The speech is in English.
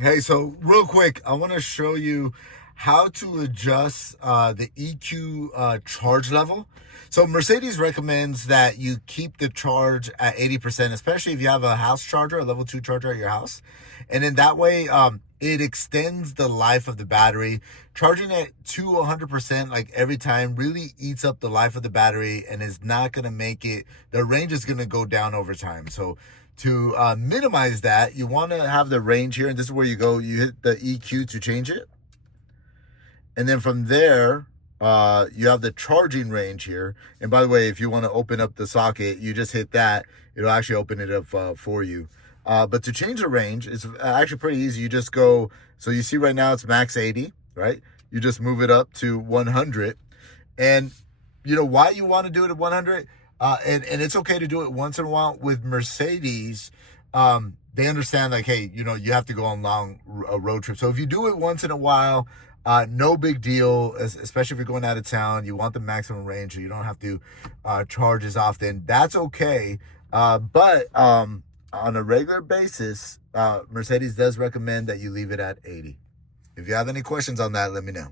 Hey, so real quick, I want to show you how to adjust the EQ charge level. So Mercedes recommends that you keep the charge at 80%, especially if you have a house charger, a level 2 charger at your house. And in that way, it extends the life of the battery. Charging it to 100% like every time really eats up the life of the battery and is not going to make it, the range is going to go down over time. So to minimize that, you want to have the range here, and this is where you go. You hit the EQ to change it, and then from there, you have the charging range here. And by the way, if you want to open up the socket, you just hit that. It'll actually open it up for you. But to change the range, it's actually pretty easy. You just go, so you see right now it's max 80, right? You just move it up to 100. And you know why you want to do it at 100? And it's okay to do it once in a while. With Mercedes, they understand like, hey, you know, you have to go on long road trips. So if you do it once in a while, no big deal, especially if you're going out of town, you want the maximum range so you don't have to charge as often. That's okay. But on a regular basis, Mercedes does recommend that you leave it at 80. If you have any questions on that, let me know.